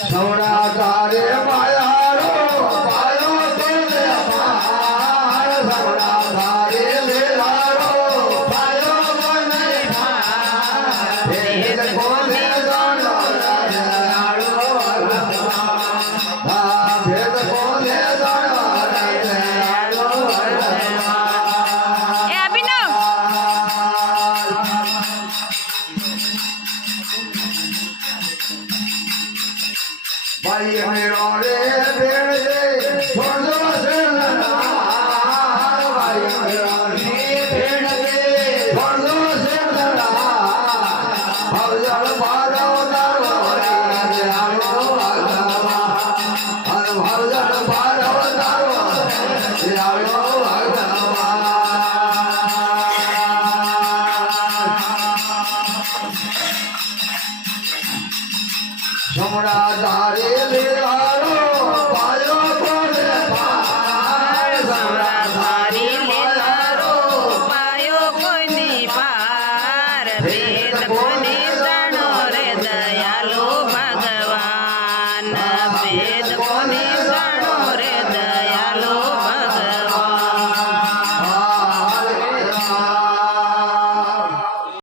સવડા તારે માયારો પાયો તે પાર સવડા તારે લેલારો પાયો મને પાર ભેદ કોને જાણો રાજાળો હા ભેદ કોને જાણો રાજાળો એ અભિનવ ભાઈ મેરો રે ભેળ રે છોડો શેરડા ભાઈ મેરો રે ભેળ રે છોડો શેરડા ભવજળ પાડો દારો રાજાળો આગવા હર ભવજળ પાડો દારો રાજાળો આગવા સમડા તારે લેલા